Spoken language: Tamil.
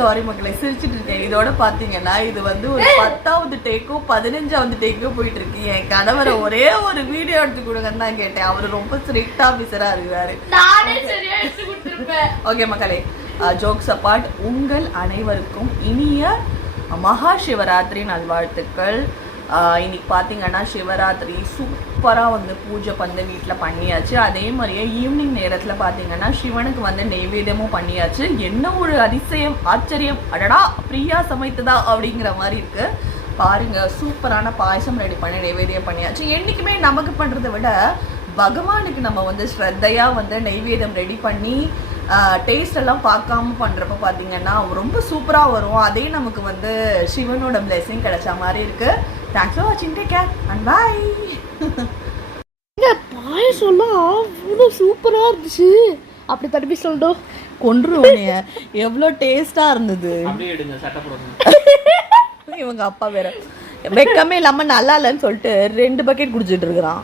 சாரி மக்களை, சிரிச்சுட்டு இருக்கேன். இதோட பாத்தீங்கன்னா இது வந்து ஒரு 10வது டேக்கோ 15வது டேக்கோ போயிட்டு இருக்கு. என் கணவரை ஒரே ஒரு வீடியோ எடுத்து கொடுங்கன்னு தான் கேட்டேன். அவரு ரொம்ப ஸ்ட்ரிக்ட் ஆபீசரா இருக்காரு. ஓகே மக்களே, ஜோக்ஸ் அப்பார்ட், உங்கள் அனைவருக்கும் இனிய மகா சிவராத்திரி நல்வாழ்த்துக்கள். இன்னைக்கு பார்த்தீங்கன்னா சிவராத்திரி சூப்பராக வந்து பூஜை வந்து வீட்டில் பண்ணியாச்சு. அதே மாதிரியே ஈவினிங் நேரத்தில் பார்த்தீங்கன்னா சிவனுக்கு வந்து நெய்வேத்தியமும் பண்ணியாச்சு. என்ன ஒரு அதிசயம், ஆச்சரியம், அடடா பிரியா சமைத்ததா அப்படிங்கிற மாதிரி இருக்கு. பாருங்க, சூப்பரான பாயசம் ரெடி பண்ணி நெய்வேத்தியம் பண்ணியாச்சு. என்றைக்குமே நமக்கு பண்ணுறதை விட பகவானுக்கு நம்ம வந்து ஸ்ரத்தையாக வந்து நெய்வேத்தியம் ரெடி பண்ணி டேஸ்ட் எல்லாம் பார்க்காம பண்ணுறப்ப பார்த்தீங்கன்னா ரொம்ப சூப்பராக வரும். அதே நமக்கு வந்து சிவனோட பிளெஸிங் கிடைச்ச மாதிரி இருக்கு. தேங்க்ஸ் ஃபார் வாட்சிங், டேக் கேர் அண்ட் பை. பாயசம்லாம் அவ்வளோ சூப்பராக இருந்துச்சு. அப்படி தடுப்பி சொல்லிட்டோம் கொன்றுவோனே, எவ்வளோ டேஸ்டாக இருந்தது. இவங்க அப்பா வேற வெக்கமே இல்லாமல் நல்லா இல்லைன்னு சொல்லிட்டு 2 பக்கெட் குடிச்சிட்டு இருக்கிறான்.